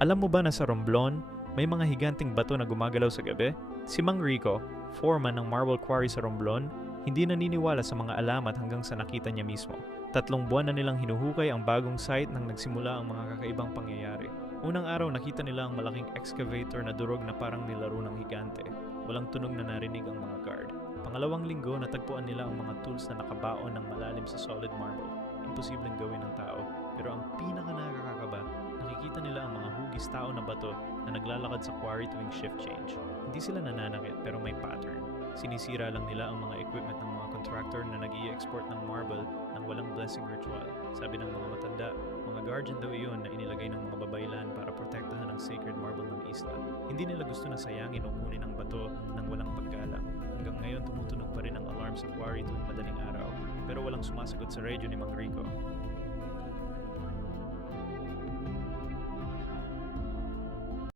Alam mo ba na sa Romblon, may mga higanting bato na gumagalaw sa gabi? Si Mang Rico, foreman ng marble quarry sa Romblon, hindi naniniwala sa mga alamat hanggang sa nakita niya mismo. 3 buwan na nilang hinuhukay ang bagong site nang nagsimula ang mga kakaibang pangyayari. Unang araw nakita nila ang malaking excavator na durog na parang nilaro ng higante. Walang tunog na narinig ang mga guard. Pangalawang linggo natagpuan nila ang mga tools na nakabaon ng malalim sa solid marble. Imposibleng gawin ng tao. Pero ang pinaka nakakakaba, nakikita nila ang mga hugis tao na bato na naglalakad sa quarry tuwing shift change. Hindi sila nananakit pero may pattern. Sinisira lang nila ang mga equipment ng mga contractor na nag-i-export ng marble ng walang blessing ritual. Sabi ng mga matanda, mga guardian daw iyon na inilagay ng mga babaylan para protektahan ang sacred marble ng isla. Hindi nila gusto na sayangin o kunin ang bato ng walang paggalang. Hanggang ngayon tumutunog pa rin ang alarm sa quarry tuwing madaling araw. Pero walang sumasagot sa radyo ni Mang Rico.